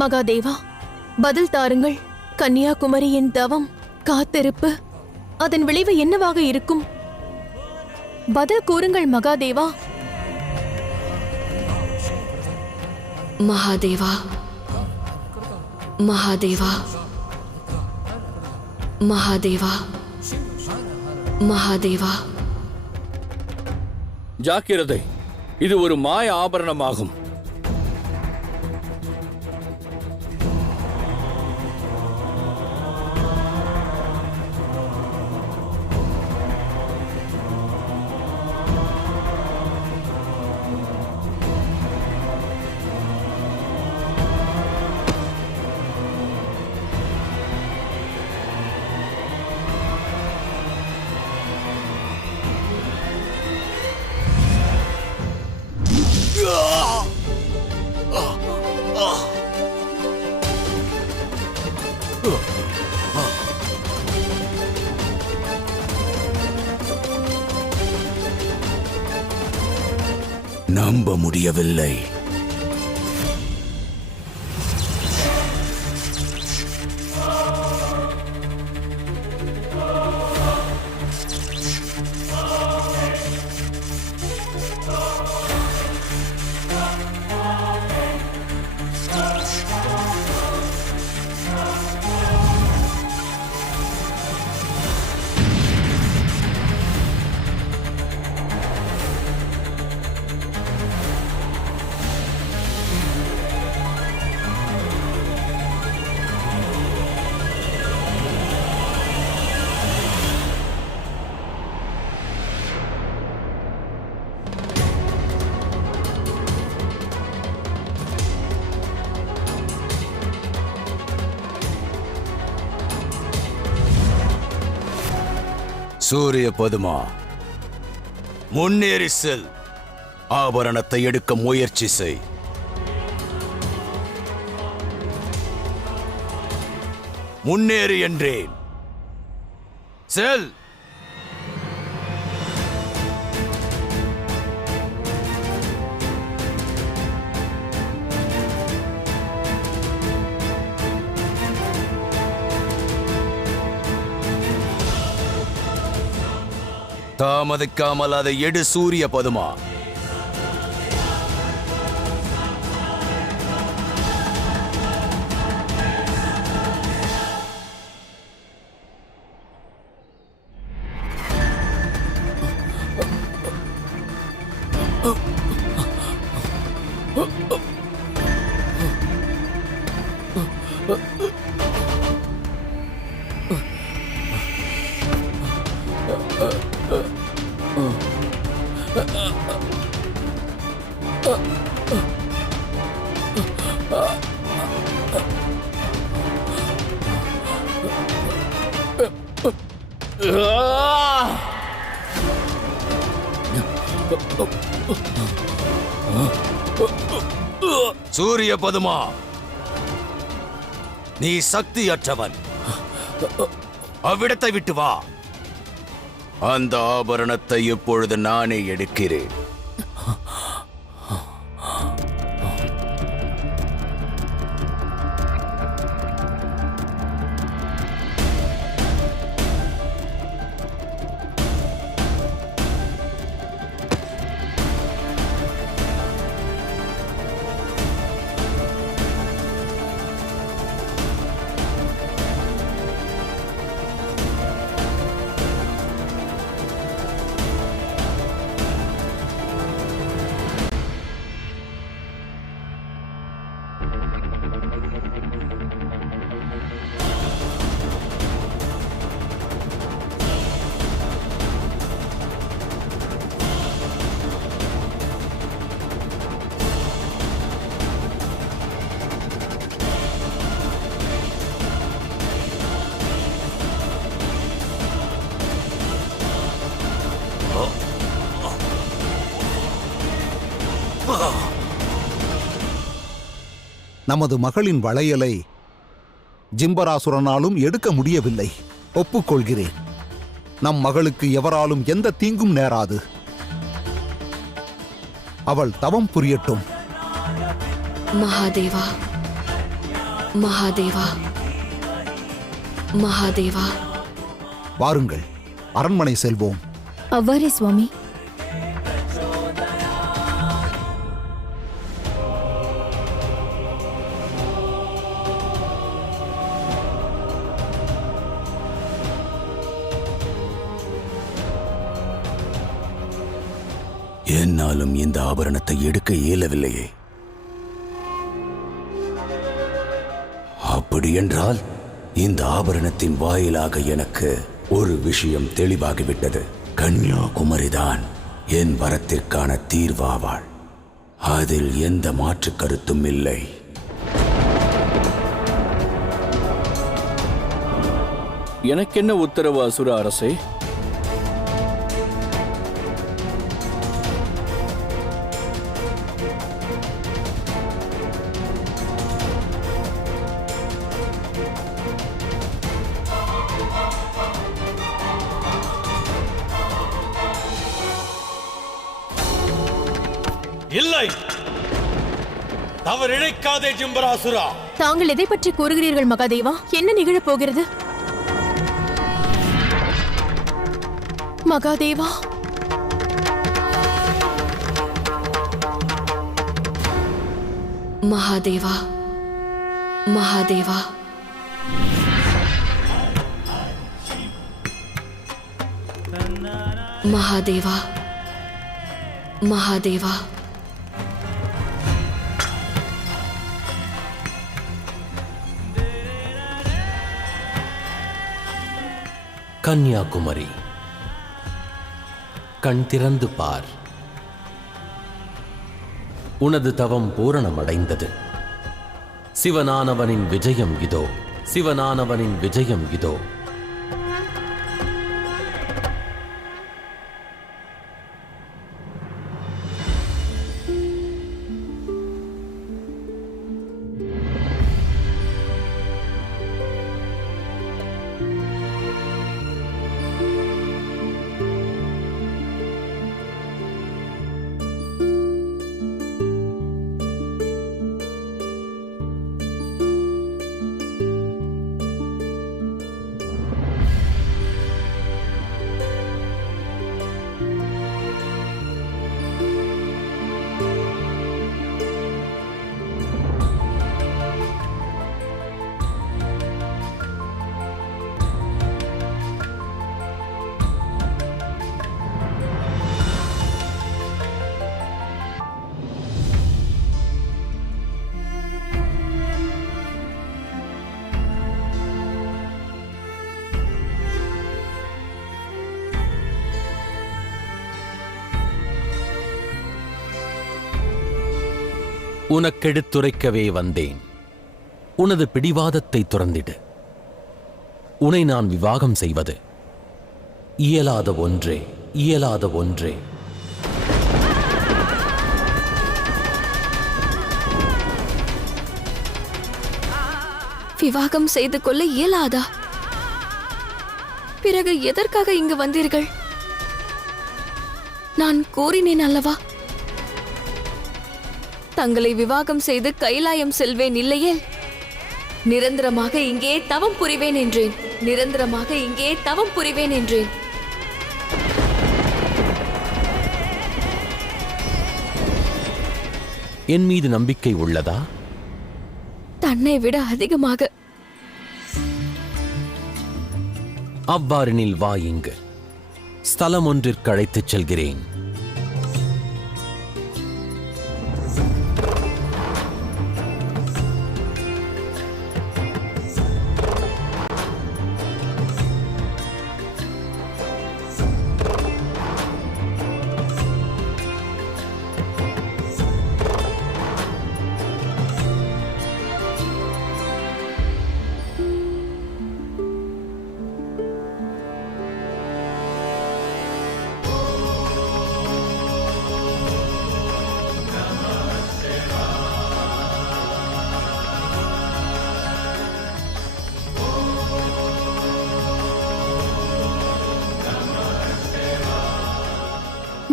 மகாதேவா, பதில் தாருங்கள். கன்னியாகுமரியின் தவம், காத்திருப்பு, அதன் விளைவு என்னவாக இருக்கும்? பதில் கூறுங்கள் மகாதேவா. மகாதேவா, மகாதேவா, மகாதேவா, மகாதேவா. ஜாக்கிரதை, இது ஒரு மாய ஆபரணமாகும். நம்ப முடியவில்லை. சூரிய பதுமா, முன்னேறி செல். ஆபரணத்தை எடுக்க முயற்சி செய். முன்னேறு என்றேன். செல். தாமதிக்காமல் அதை எடு சூரிய பதுமா. சூரிய பதுமா, நீ சக்தியற்றவன். அவ்விடத்தை விட்டு வா. அந்த ஆபரணத்தை இப்பொழுது நானே எடுக்கிறேன். நமது மகளின் வளையலை ஜிம்பராசுரனாலும் எடுக்க முடியவில்லை. ஒப்புக்கொள்கிறேன். நம் மகளுக்கு எவராலும் எந்த தீங்கும் நேராது. அவள் தவம் புரியட்டும். மகாதேவா, மகாதேவா, மகாதேவா. வாருங்கள், அரண்மனை செல்வோம். அவ்வாறே சுவாமி. என்னாலும் இந்த ஆபரணத்தை எடுக்க இயலவில்லையே. அப்படியென்றால் இந்த ஆபரணத்தின் வாயிலாக எனக்கு ஒரு விஷயம் தெளிவாகிவிட்டது. கன்னியாகுமரிதான் என் வரத்திற்கான தீர்வாவாள். அதில் எந்த மாற்று கருத்தும் இல்லை. எனக்கென்ன உத்தரவு அசுர அரசே? இல்லை, தவறிழைக்காதே ஜிம்பராசுரா. தாங்கள் எதை பற்றி கூறுகிறீர்கள் மகாதேவா? என்ன நிகழப் போகிறது? மகாதேவா, மகாதேவா, மகாதேவா. மகாதேவா, மகாதேவா. கன்னியாகுமரி, கண் திறந்து பார். உனது தவம் பூரணமடைந்தது. சிவனானவனின் விஜயம் இதோ, சிவனானவனின் விஜயம் இதோ. உனக்கெடுத்துரைக்கவே வந்தேன். உனது பிடிவாதத்தை துறந்திடு. உன்னை நான் விவாகம் செய்வது இயலாத ஒன்றே, இயலாத ஒன்றே. விவாகம் செய்து கொள்ள இயலாதா? பிறகு எதற்காக இங்கு வந்தீர்கள்? நான் கூறினேன் அல்லவா, தங்களை விவாகம் செய்து கைலாயம் செல்வேன், இல்லையே நிரந்தரமாக இங்கே தவம் புரிவேன் என்றேன். நிரந்தரமாக இங்கே தவம் புரிவேன் என்றேன். என் மீது நம்பிக்கை உள்ளதா? தன்னை விட அதிகமாக. அவ்வாறெனில் வா, இங்கு ஸ்தலம் ஒன்றிற்கு அழைத்துச் செல்கிறேன்.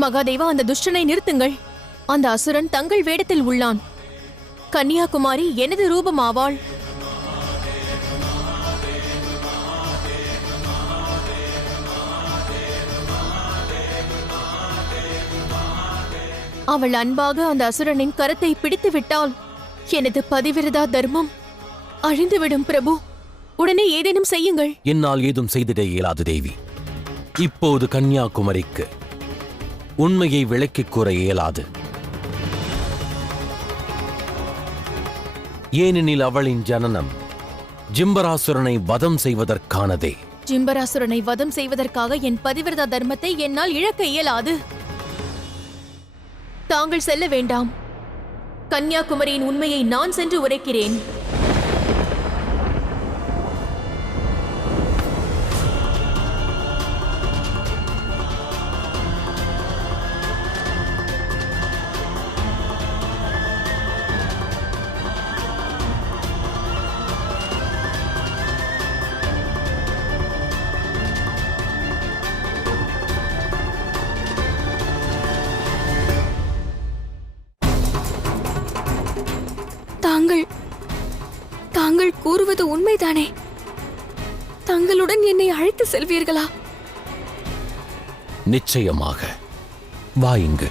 மகாதேவா, அந்த துஷ்டனை நிறுத்துங்கள். அந்த அசுரன் தங்கள் வேடத்தில் உள்ளான். கன்னியாகுமாரி எனது ரூபமாவாள். அவள் அன்பாக அந்த அசுரனின் கரத்தை பிடித்து விட்டால் எனது பதிவிரதா தர்மம் அழிந்துவிடும் பிரபு. உடனே ஏதேனும் செய்யுங்கள். என்னால் ஏதும் செய்திட இயலாது தேவி. இப்போது கன்னியாகுமரிக்கு உண்மையை விளக்கிக் கூற இயலாது. ஏனெனில் அவளின் ஜனனம் ஜிம்பராசுரனை வதம் செய்வதற்கானதே. ஜிம்பராசுரனை வதம் செய்வதற்காக என் பதிவிரதா தர்மத்தை என்னால் இழக்க இயலாது. தாங்கள் செல்ல வேண்டாம். கன்னியாகுமரியின் உண்மையை நான் சென்று உரைக்கிறேன். தாங்கள் கூறுவது உண்மைதானே? தங்களுடன் என்னை அழைத்து செல்வீர்களா? நிச்சயமாக. வா இங்கு.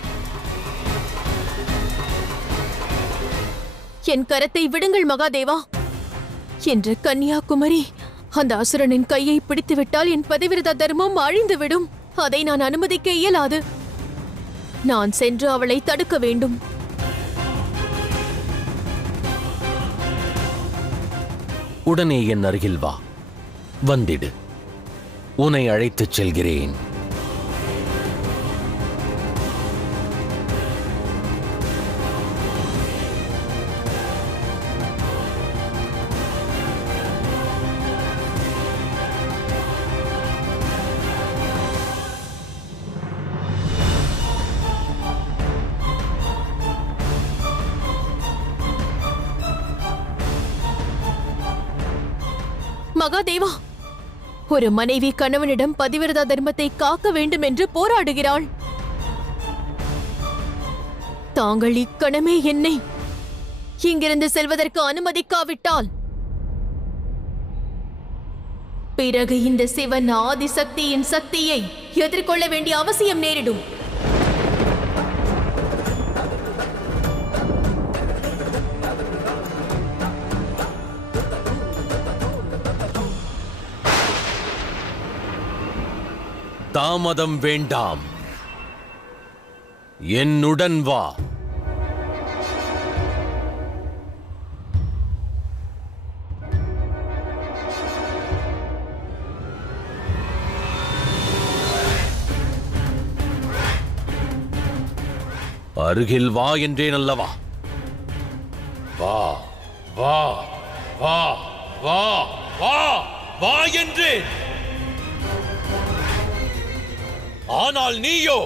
என் கரத்தை விடுங்கள் மகாதேவா. என்று கன்னியாகுமரி அந்த அசுரனின் கையை பிடித்துவிட்டால் என் பதிவிரதா தர்மம் அழிந்துவிடும். அதை நான் அனுமதிக்க இயலாது. நான் சென்று அவளை தடுக்க வேண்டும். உடனே என் அருகில் வா. வந்திடு. உன்னை அழைத்துச் செல்கிறேன். மகாதேவா, ஒரு மனைவி கணவனிடம் பதிவிரதா தர்மத்தை காக்க வேண்டும் என்று போராடுகிறாள். தாங்கள் இக்கணமே என்னை இங்கிருந்து செல்வதற்கு அனுமதிக்காவிட்டால் பிறகு இந்த சிவன் ஆதிசக்தியின் சக்தியை எதிர்கொள்ள வேண்டிய அவசியம் நேரிடும். தாமதம் வேண்டாம். என்னுடன் வா. அருகில் வா என்றேன் அல்லவா? வா வா வா வா வா வா என்றேன். ஆனால் நீயோ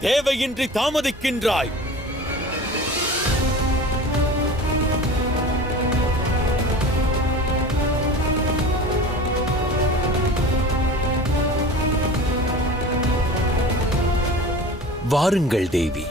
தேவையின்றி தாமதிக்கின்றாய். வாருங்கள் தேவி.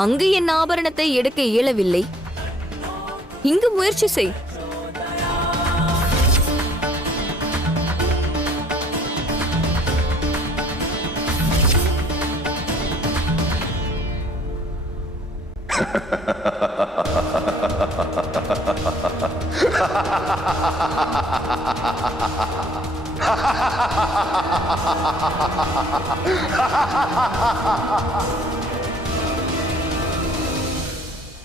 அங்கு என் ஆபரணத்தை எடுக்க இயலவில்லை. இங்கு முயற்சி செய்.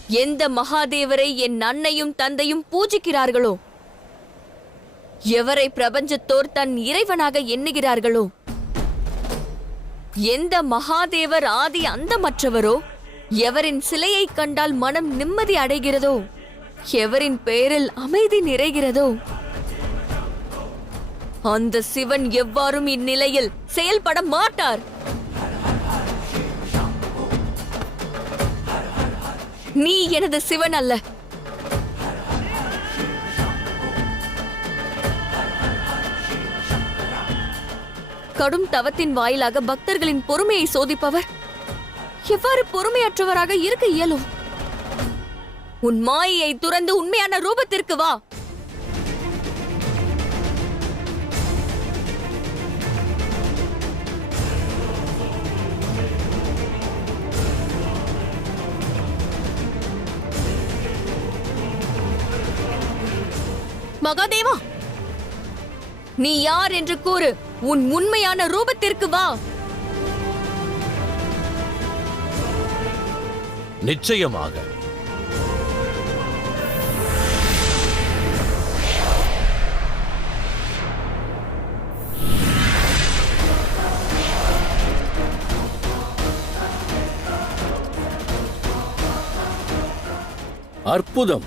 எந்த மகாதேவரை என் அன்னையும் தந்தையும் பூஜிக்கிறார்களோ, எவரை பிரபஞ்சத்தோர் தன் இறைவனாக எண்ணுகிறார்களோ, எந்த மகாதேவர் ஆதி அந்தமற்றவரோ, எவரின் சிலையை கண்டால் மனம் நிம்மதி அடைகிறதோ, எவரின் பெயரில் அமைதி நிறைகிறதோ அந்த சிவன் எவ்வாறும் இந்நிலையில் செயல்பட மாட்டார். நீ எனது சிவன் அல்ல. கடும் தவத்தின் வாயிலாக பக்தர்களின் பொறுமையை சோதிப்பவர் எவ்வாறு பொறுமையற்றவராக இருக்க இயலும்? உன் மாயையை துறந்து உண்மையான ரூபத்திற்கு வா. மகாதேவா, நீ யார் என்று கூறு. உன் உண்மையான ரூபத்திற்கு வா. நிச்சயமாக. அற்புதம்!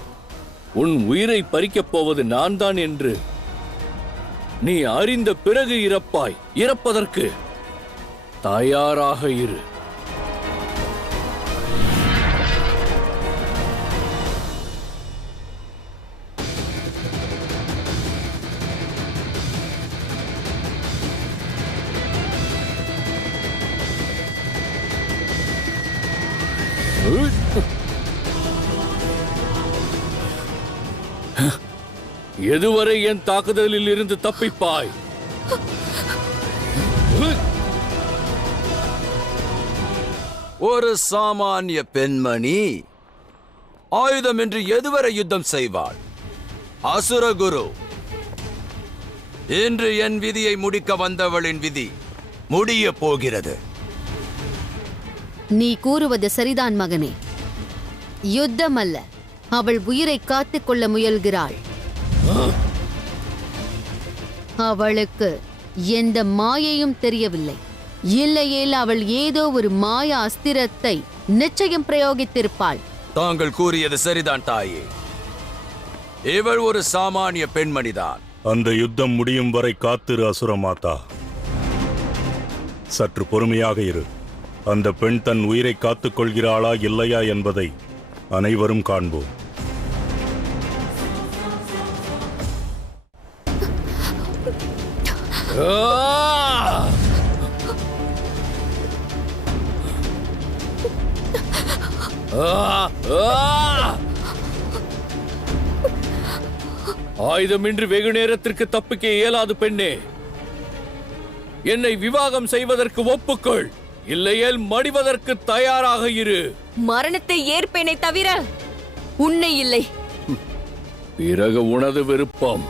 உன் உயிரை பறிக்கப் போவது நான் தான் என்று நீ அறிந்த பிறகு இறப்பாய். இறப்பதற்கு தயாராக இரு. எதுவரை என் தாக்குதலில் இருந்து தப்பிப்பாய்? ஒரு சாமானிய பெண்மணி ஆயுதமின்றி எதுவரை யுத்தம் செய்வாள்? அசுரகுரு, இன்று என் விதியை முடிக்க வந்தவளின் விதி முடிய போகிறது. நீ கூறுவது சரிதான் மகனே. யுத்தம் அல்ல, அவள் உயிரை காத்துக் கொள்ள முயல்கிறாள். அவளுக்கு எந்த மாயையும் தெரியவில்லை. இல்லையேல் அவள் ஏதோ ஒரு மாய அஸ்திரத்தை நிச்சயம் பிரயோகித்திருப்பாள். தாங்கள் கூறியது சரிதான் தாயே. இவள் ஒரு சாமானிய பெண்மணிதான். அந்த யுத்தம் முடியும் வரை காத்திரு அசுரமாதா. சற்று பொறுமையாக இரு. அந்த பெண் தன் உயிரை காத்துக் கொள்கிறாளா இல்லையா என்பதை அனைவரும் காண்போம். ஆயுதமின்றி வெகு நேரத்திற்கு தப்பிக்க இயலாது பெண்ணே. என்னை விவாகம் செய்வதற்கு ஒப்புக்கொள், இல்லையேல் மடிவதற்கு தயாராக இரு. மரணத்தை ஏற்பேனே தவிர உன்னை இல்லை. பிறகு உனது விருப்பம்.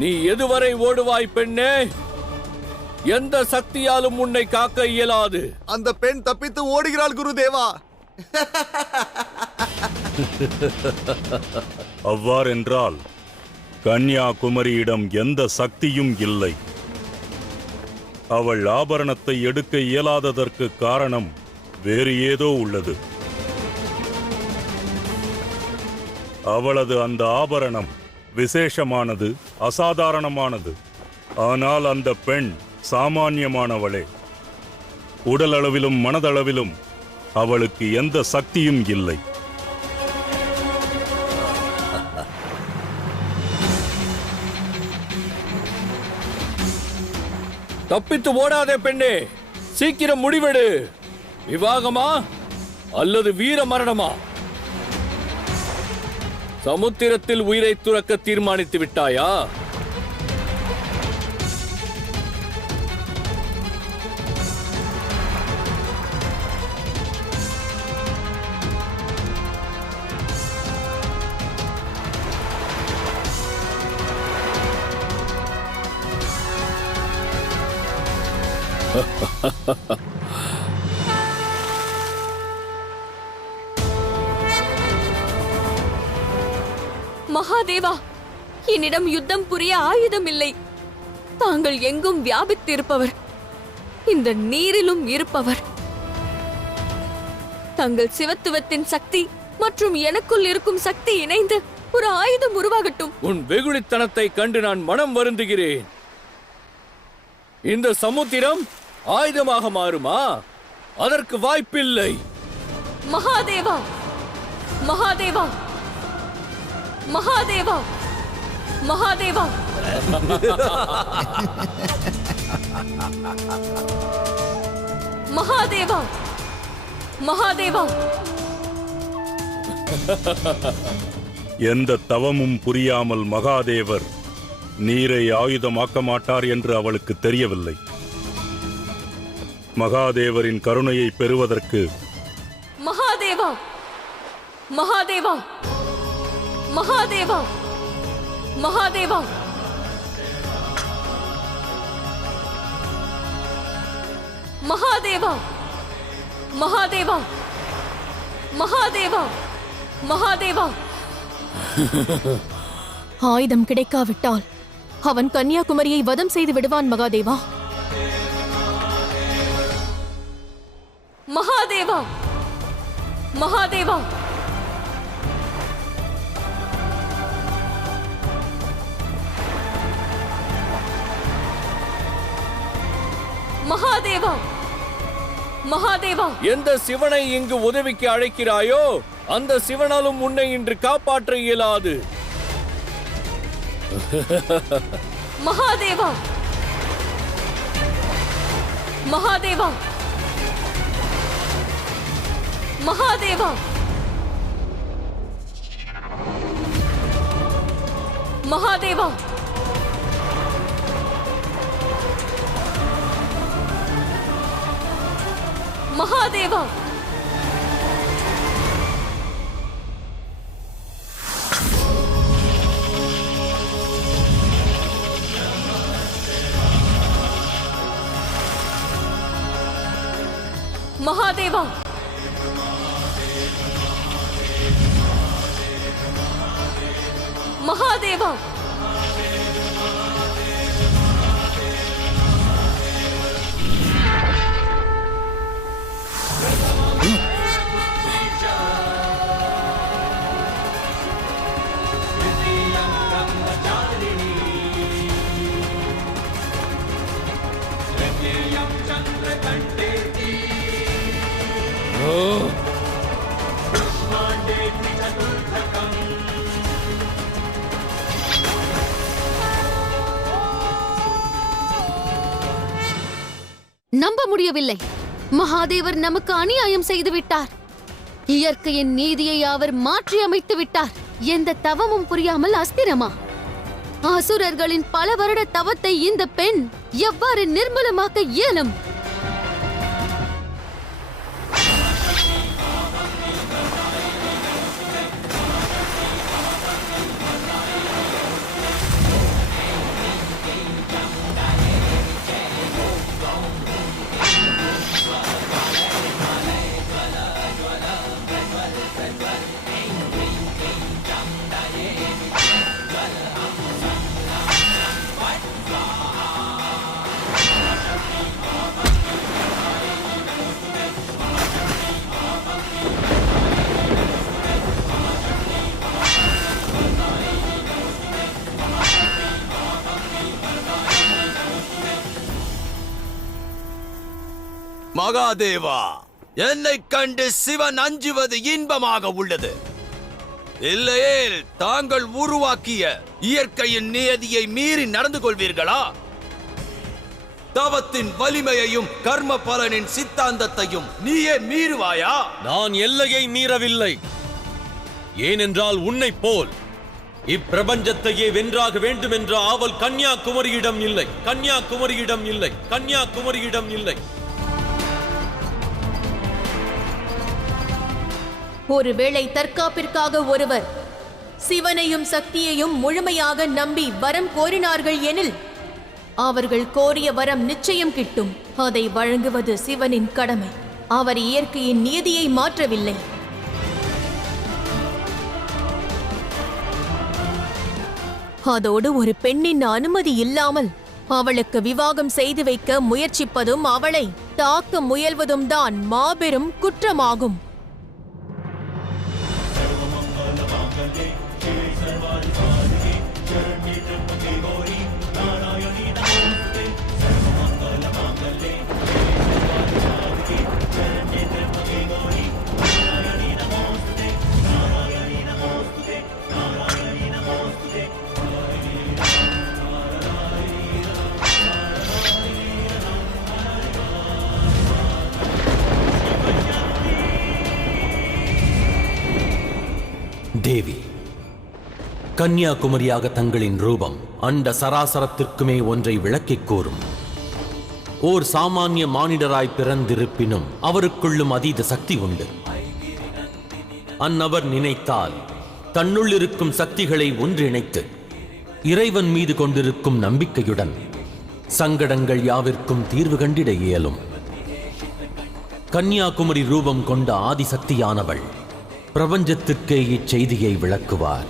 நீ எதுவரை ஓடுவாய் பெண்ணே? எந்த சக்தியாலும் உன்னை காக்க இயலாது. அந்த பெண் தப்பித்து ஓடுகிறாள் குருதேவா. அவ்வாறென்றால் கன்யாகுமரியிடம் எந்த சக்தியும் இல்லை. அவள் ஆபரணத்தை எடுக்க இயலாததற்கு காரணம் வேறு ஏதோ உள்ளது. அவளது அந்த ஆபரணம் விசேஷமானது, அசாதாரணமானது. ஆனால் அந்த பெண் சாமானியமானவளே. உடலளவிலும் மனதளவிலும் அவளுக்கு எந்த சக்தியும் இல்லை. தப்பித்து ஓடாதே பெண்ணே, சீக்கிரம் முடிவெடு. விவாகமா அல்லது வீர மரணமா? சமுத்திரத்தில் உயிரை துறக்க தீர்மானித்து விட்டாயா? மகாதேவா, என்னிடம் யுத்தம் புரிய ஆயுதம் இல்லை. தாங்கள் எங்கும் வியாபித்திருப்பவர், இந்த நீரிலும் இருப்பவர். தங்கள் சிவத்துவத்தின் சக்தி மற்றும் எனக்குள் இருக்கும் சக்தி இணைந்து ஒரு ஆயுதம் உருவாகட்டும். உன் வெகுளித்தனத்தை கண்டு நான் மனம் வருந்துகிறேன். இந்த சமுத்திரம் ஆயுதமாக மாறுமா? அதற்கு வாய்ப்பில்லை. மகாதேவா, மகாதேவா, மகாதேவா, மகாதேவா. மகாதேவா, மகாதேவா. எந்த தவமும் புரியாமல் மகாதேவர் நீரை ஆயுதமாக்க மாட்டார் என்று அவளுக்கு தெரியவில்லை. மகாதேவரின் கருணையை பெறுவதற்கு மகாதேவா, மகாதேவா, மகாதேவா, மகாதேவா. மகாதேவா, மகாதேவா, மகாதேவா, மகாதேவா. ஆயுதம் கிடைக்காவிட்டால் அவன் கன்னியாகுமரியை வதம் செய்து விடுவான் மகாதேவா. மகாதேவா, மகாதேவா. மகாதேவா, மகாதேவா. எந்த சிவனை இங்கு உதவிக்கு அழைக்கிறாயோ அந்த சிவனாலும் உன்னை இன்று காப்பாற்ற இயலாது. மகாதேவா, மகாதேவா, மகாதேவா, மகாதேவா. மகாதேவா. மகாதேவா, மகாதேவா. நம்ப முடியவில்லை. மகாதேவர் நமக்கு அநியாயம் செய்து விட்டார். இயற்கையின் நீதியை அவர் மாற்றி அமைத்து விட்டார். எந்த தவமும் புரியாமல் அஸ்திரமா? அசுரர்களின் பல வருட தவத்தை இந்த பெண் எவ்வாறு நிர்மூலமாக்க இயலும்? மகாதேவா, என்னை கண்டு சிவன் அஞ்சுவது இன்பமாக உள்ளது. இல்லையேல் தாங்கள் உருவாக்கிய இயற்கையின் நியதியை மீறி நடந்து கொள்வீர்களா? தவத்தின் வலிமையையும் கர்ம பலனின் சித்தாந்தத்தையும் நீயே மீறுவாயா? நான் எல்லையை மீறவில்லை. ஏனென்றால் உன்னை போல் இப்பிரபஞ்சத்தையே வென்றாக வேண்டும் என்ற ஆவல் கன்னியாகுமரியிடம் இல்லை. கன்னியாகுமரியிடம் இல்லை. கன்னியாகுமரியிடம் இல்லை. ஒருவேளை தற்காப்பிற்காக ஒருவர் சிவனையும் சக்தியையும் முழுமையாக நம்பி வரம் கோரினார்கள் எனில் அவர்கள் கோரிய வரம் நிச்சயம் கிட்டும். அதை வழங்குவது சிவனின் கடமை. அவர் இயற்கையின் நியதியை மாற்றவில்லை. அதோடு ஒரு பெண்ணின் அனுமதி இல்லாமல் அவளுக்கு விவாகம் செய்து வைக்க முயற்சிப்பதும் அவளை தாக்க முயல்வதும் தான் மாபெரும் குற்றமாகும். தேவி, கன்னியாகுமரியாக தங்களின் ரூபம் அண்ட சராசரத்திற்குமே ஒன்றை விளக்கிக் கூறும். ஓர் சாமானிய மானிடராய் பிறந்திருப்பினும் அவருக்குள்ளும் அதீத சக்தி உண்டு. அந்நபர் நினைத்தால் தன்னுள் இருக்கும் சக்திகளை ஒன்றிணைத்து இறைவன் மீது கொண்டிருக்கும் நம்பிக்கையுடன் சங்கடங்கள் யாவிற்கும் தீர்வு கண்டிட இயலும். கன்னியாகுமரி ரூபம் கொண்ட ஆதிசக்தியானவள் பிரபஞ்சத்திற்கே இச்செய்தியை விளக்குவார்.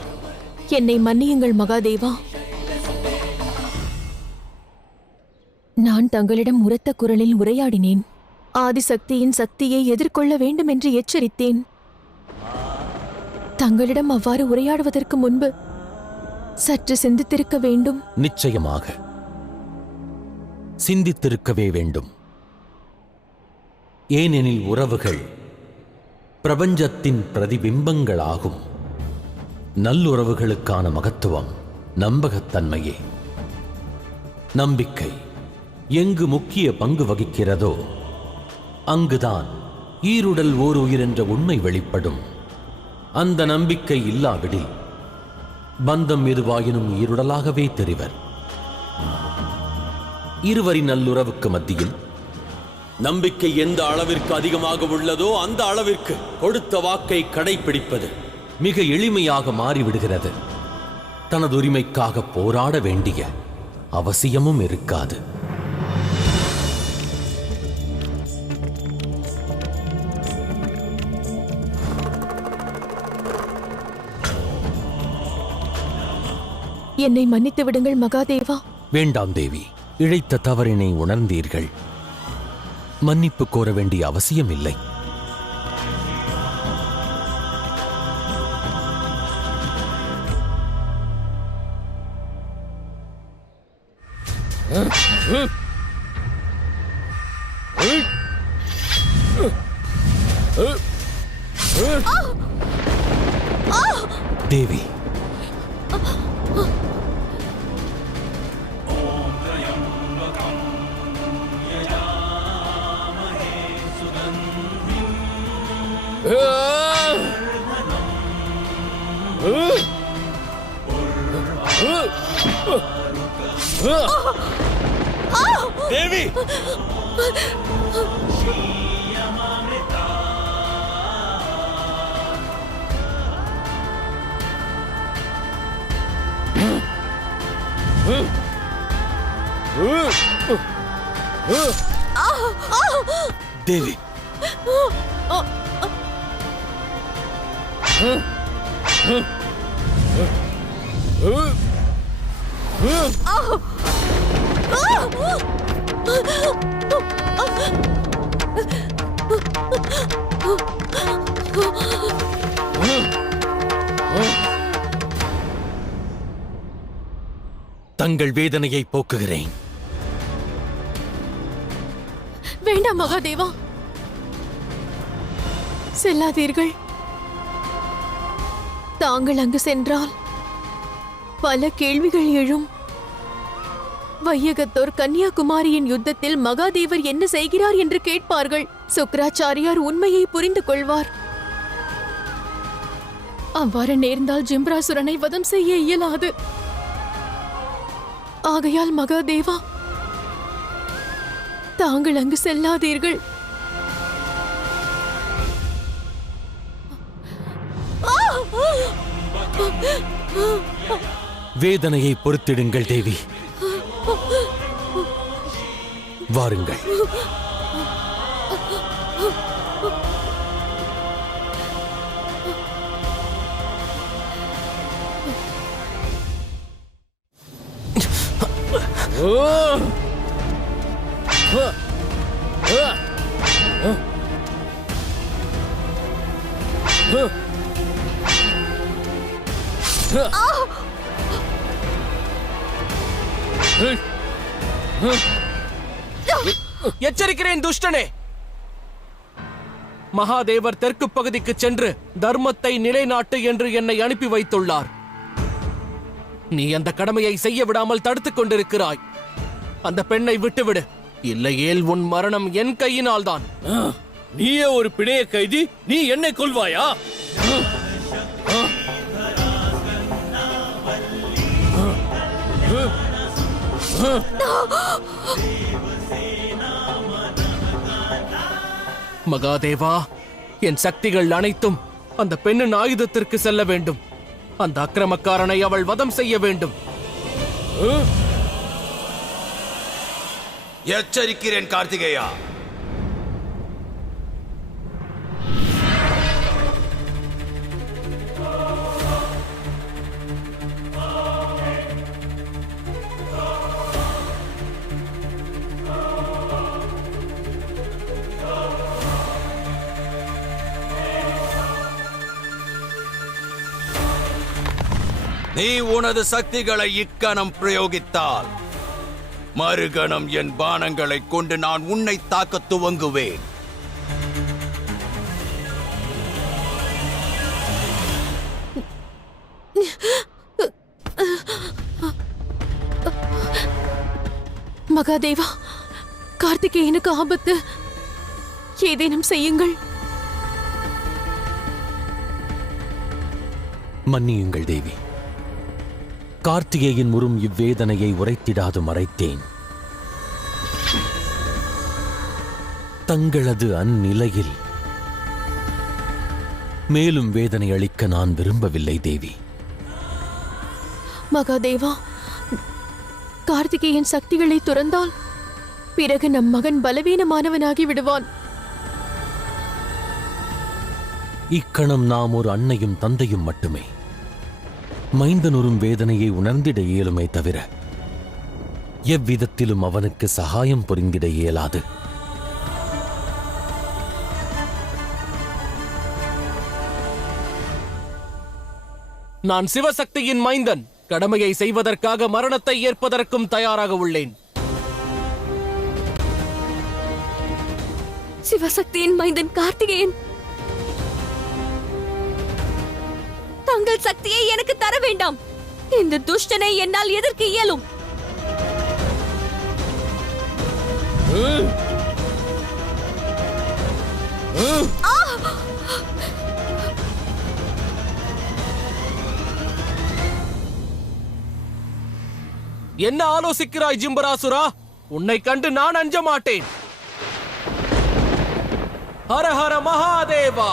என்னை மன்னியுங்கள் மகாதேவா. நான் தங்களிடம் உரத்த குரலில் உரையாடினேன். ஆதிசக்தியின் சக்தியை எதிர்கொள்ள வேண்டும் என்று எச்சரித்தேன். தங்களிடம் அவ்வாறு உரையாடுவதற்கு முன்பு சற்று சிந்தித்திருக்க வேண்டும். நிச்சயமாக சிந்தித்திருக்கவே வேண்டும். ஏனெனில் உறவுகள் பிரபஞ்சத்தின் பிரதிபிம்பங்களாகும். நல்லுறவுகளுக்கான மகத்துவம் நம்பகத்தன்மையே. நம்பிக்கை எங்கு முக்கிய பங்கு வகிக்கிறதோ அங்குதான் ஈருடல் ஓர் உயிர் என்ற உண்மை வெளிப்படும். அந்த நம்பிக்கை இல்லாவிடில் பந்தம் எதுவாயினும் ஈருடலாகவே தெரிவர். இருவரின் நல்லுறவுக்கு மத்தியில் நம்பிக்கை எந்த அளவிற்கு அதிகமாக உள்ளதோ அந்த அளவிற்கு கொடுத்த வாக்கை கடைபிடிப்பது மிக எளிமையாக மாறிவிடுகிறது. தனது உரிமைக்காக போராட வேண்டிய அவசியமும் இருக்காது. என்னை மன்னித்து விடுங்கள் மகாதேவா. வேண்டாம் தேவி, இழைத்த தவறினை உணர்ந்தீர்கள். மன்னிப்பு கோர வேண்டிய அவசியம் இல்லை. தேவி, தேவி, தேவி, தங்கள் வேதனையை போக்குகிறேன். வேண்டாம் மகாதேவா, செல்லாதீர்கள். தாங்கள் அங்கு சென்றால் பல கேள்விகள் எழும். வையகத்தோர் கன்னியாகுமாரியின் யுத்தத்தில் மகாதேவர் என்ன செய்கிறார் என்று கேட்பார்கள். சுக்கராச்சாரியார் உண்மையை புரிந்து கொள்வார். அவ்வாறு நேர்ந்தால் ஜிம்ராசுரனை வதம் செய்ய இயலாது. ஆகையால் மகாதேவா, தாங்கள் அங்கு செல்லாதீர்கள். வேதனையை பொறுத்திடுங்கள் தேவி. வாருங்கள். எச்சரிக்கிறேன் துஷ்டனே. மகாதேவர் தெற்கு பகுதிக்கு சென்று தர்மத்தை நிலைநாட்டு என்று என்னை அனுப்பி வைத்துள்ளார். நீ அந்த கடமையை செய்ய விடாமல் தடுத்துக் கொண்டிருக்கிறாய். அந்த பெண்ணை விட்டுவிடு, இல்லையேல் உன் மரணம் என் கையினால் தான். நீயே ஒரு பிணைய கைதி, நீ என்னை கொல்வாயா? மகாதேவா, என் சக்திகள் அனைத்தும் அந்த பெண்ணின் ஆயுதத்திற்கு செல்ல வேண்டும். அந்த அக்கிரமக்காரனை அவள் வதம் செய்ய வேண்டும். எச்சரிக்கிறேன் கார்த்திகேயா. நீ உனது சக்திகளை இக்கணம் பிரயோகித்தால் மறுகணம் என் பானங்களை கொண்டு நான் உன்னை தாக்க துவங்குவேன். மகாதேவா, கார்த்திகேயனுக்கு ஆபத்து, ஏதேனும் செய்யுங்கள். மன்னியுங்கள் தேவி. கார்த்திகேயன் உறும் இவ்வேதனையை உரைத்திடாது மறைத்தேன். தங்களது அந்நிலையில் மேலும் வேதனை அளிக்க நான் விரும்பவில்லை தேவி. மகாதேவா, கார்த்திகேயன் சக்திகளை துறந்தால் பிறகு நம் மகன் பலவீனமானவனாகி விடுவான். இக்கணம் நாம் ஒரு அன்னையும் தந்தையும் மட்டுமே. மைந்தனுறும் வேதனையை உணர்ந்திட இயலுமே தவிர எவ்விதத்திலும் அவனுக்கு சகாயம் புரிந்திட இயலாது. நான் சிவசக்தியின் மைந்தன். கடமையை செய்வதற்காக மரணத்தை ஏற்பதற்கும் தயாராக உள்ளேன். சிவசக்தியின் மைந்தன் கார்த்திகேயன், தங்கள் சக்தியை எனக்கு தர வேண்டாம். இந்த துஷ்டனை என்னால் எதிர்க்க இயலும். என்ன ஆலோசிக்கிறாய் ஜிம்பராசுரா? உன்னை கண்டு நான் அஞ்ச மாட்டேன். ஹர ஹர மகாதேவா.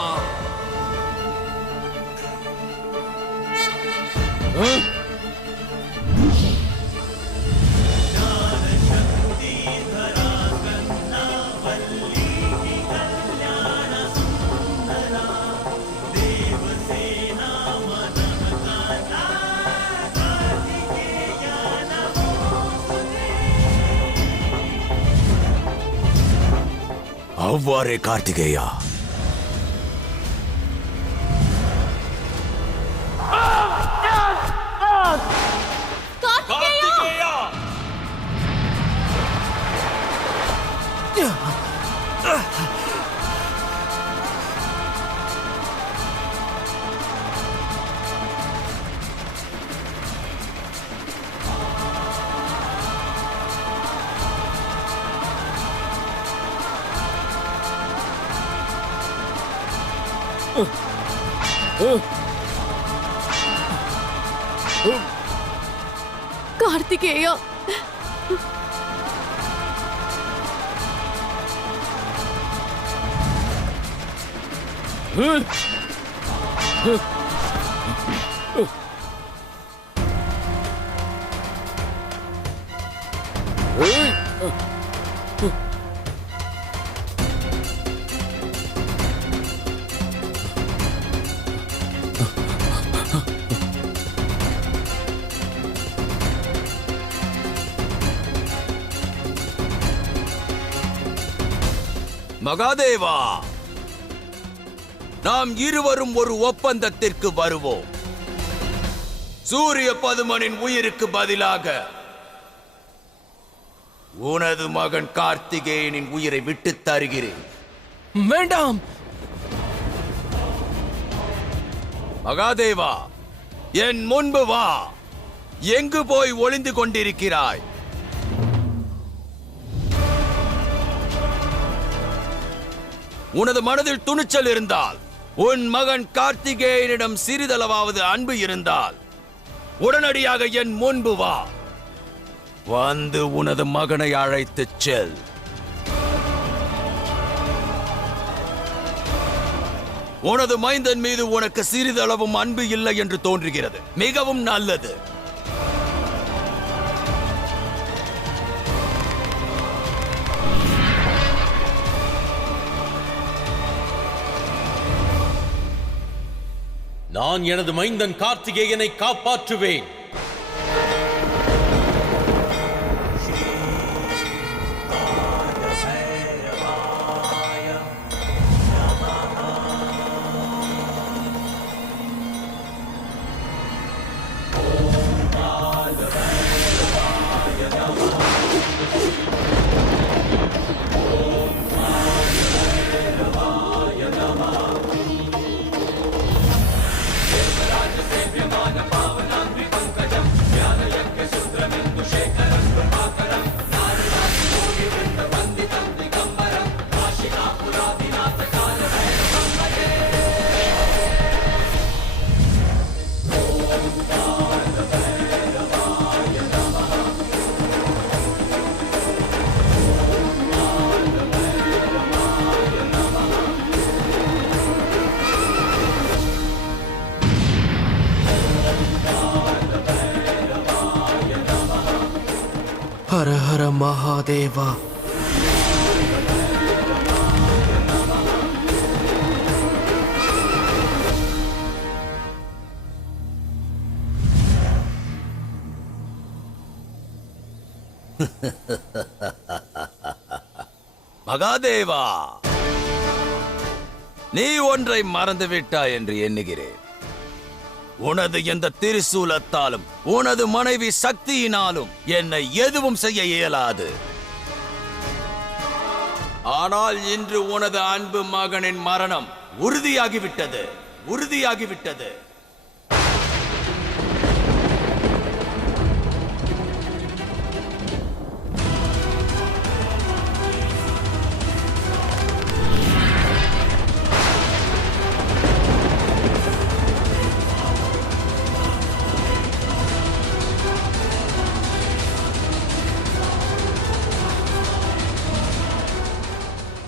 அவ்வாறே கார்த்திகேயா. கார்த்திகேயா, மகாதேவா, நாம் இருவரும் ஒரு ஒப்பந்தத்திற்கு வருவோம். சூரிய பதுமனின் உயிருக்கு பதிலாக உனது மகன் கார்த்திகேயனின் உயிரை விட்டுத் தருகிறேன். வேண்டாம். மகாதேவா, என் முன்பு வா. எங்கு போய் ஒளிந்து கொண்டிருக்கிறாய்? உனது மனதில் துணிச்சல் இருந்தால், உன் மகன் கார்த்திகேயனிடம் சிறிதளவாவது அன்பு இருந்தால், உடனடியாக என் முன்பு வா. வந்து உனது மகனை அழைத்துச் செல். உனது மைந்தன் மீது உனக்கு சிறிதளவும் அன்பு இல்லை என்று தோன்றுகிறது. மிகவும் நல்லது. நான் எனது மைந்தன் கார்த்திகேயனை காப்பாற்றுவேன். ஹர ஹர மகாதேவா. மகாதேவா, நீ ஒன்றை மறந்துவிட்டாய் என்று எண்ணுகிறேன். உனது எந்த திரிசூலத்தாலும் உனது மனைவி சக்தியினாலும் என்னை எதுவும் செய்ய இயலாது. ஆனால் இன்று உனது அன்பு மகனின் மரணம் உறுதியாகிவிட்டது. உறுதியாகிவிட்டது.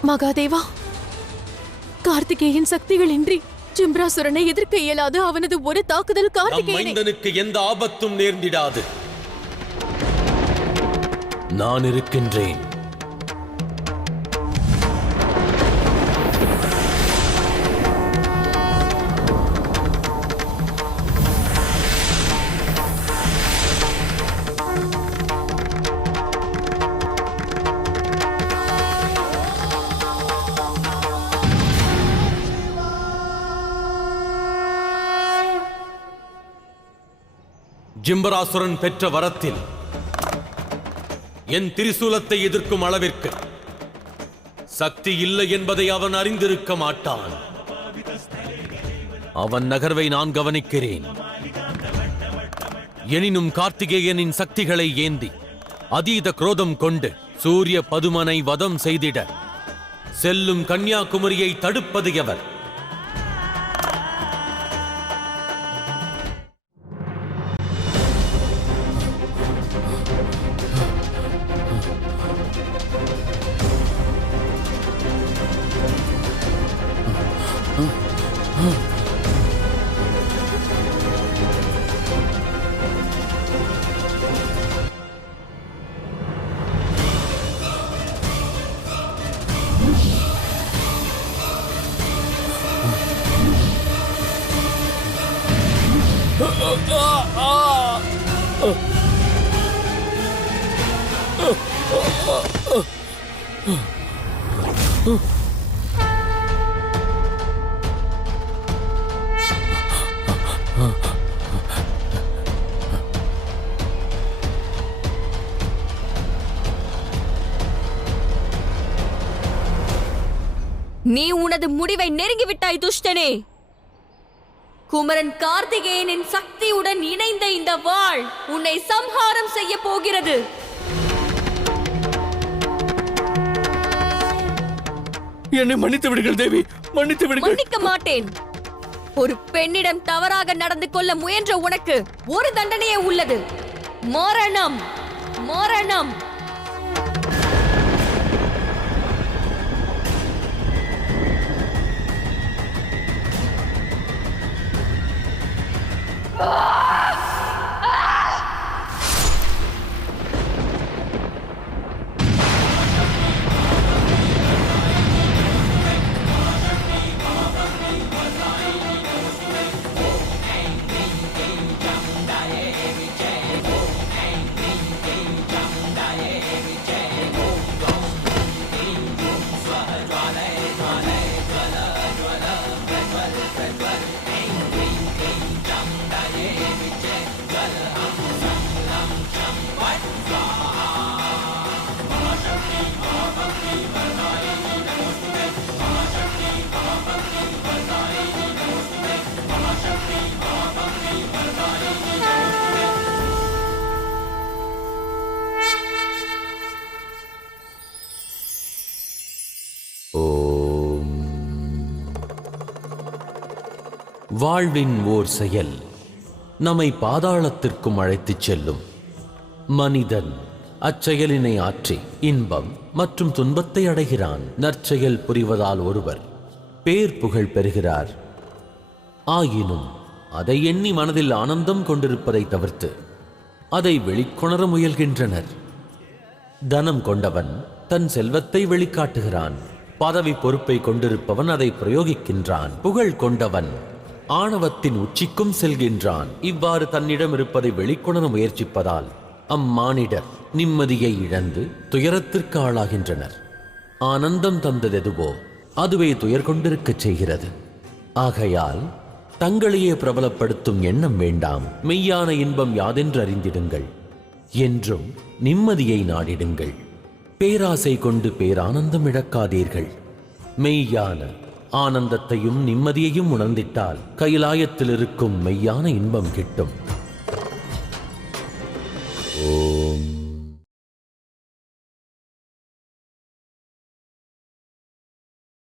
மகாதேவா, கார்த்திகேயன் சக்திகளின்றி சிம்ராசுரனை எதிர்க்க இயலாது. அவனது ஒரு தாக்குதல் நம் கார்த்திகேயனை மைந்தனுக்கு எந்த ஆபத்தும் நேர்ந்திடாது. நான் இருக்கின்றேன். ஜிம்பராசுரன் பெற்ற வரத்தில் என் திரிசூலத்தை எதிர்க்கும் அளவிற்கு சக்தி இல்லை என்பதை அவன் அறிந்திருக்க மாட்டான். அவன் நகர்வை நான் கவனிக்கிறேன். எனினும் கார்த்திகேயனின் சக்திகளை ஏந்தி அதீத குரோதம் கொண்டு சூரிய பதுமனை வதம் செய்திட செல்லும் கன்னியாகுமரியை தடுப்பது எவர்? நீ உனது முடிவை நெருங்கிவிட்டாய் துஷ்டனே. குமரன் கார்த்திகேயனின் சக்தியுடன் இணைந்த இந்த வாள் உன்னை சம்ஹாரம் செய்ய போகிறது. என்னை மன்னித்து விடுங்கள் தேவி, மன்னித்து விடுங்கள். மன்னிக்க மாட்டேன். ஒரு பெண்ணிடம் தவறாக நடந்து கொள்ள முயன்ற உனக்கு ஒரு தண்டனையே உள்ளது, மரணம். மரணம். வாழ்வின் ஓர் செயல் நம்மை பாதாளத்திற்கும் அழைத்துச் செல்லும். மனிதன் அச்செயலினை ஆற்றி இன்பம் மற்றும் துன்பத்தை அடைகிறான். நற்செயல் புரிவதால் ஒருவர் பேர் புகழ் பெறுகிறார். ஆயினும் அதை எண்ணி மனதில் ஆனந்தம் கொண்டிருப்பதை தவிர்த்து அதை வெளிக்கொணர முயல்கின்றனர். தனம் கொண்டவன் தன் செல்வத்தை வெளிக்காட்டுகிறான். பதவி பொறுப்பை கொண்டிருப்பவன் அதை பிரயோகிக்கின்றான். புகழ் கொண்டவன் ஆணவத்தின் உச்சிக்கும் செல்கின்றான். இவ்வாறு தன்னிடம் இருப்பதை வெளிக்கொணர முயற்சிப்பதால் அம்மானிடர் நிம்மதியை இழந்து துயரத்திற்கு ஆளாகின்றனர். ஆனந்தம் தந்ததெதுவோ அதுவே துயர் கொண்டிருக்கச் செய்கிறது. ஆகையால் தங்களையே பிரபலப்படுத்தும் எண்ணம் வேண்டாம். மெய்யான இன்பம் யாதென்று அறிந்திடுங்கள். என்றும் நிம்மதியை நாடிடுங்கள். பேராசை கொண்டு பேரானந்தம் இழக்காதீர்கள். மெய்யான ஆனந்தத்தையும் நிம்மதியையும் உணர்ந்திட்டால் கைலாயத்தில் இருக்கும் மெய்யான இன்பம் கிட்டும்.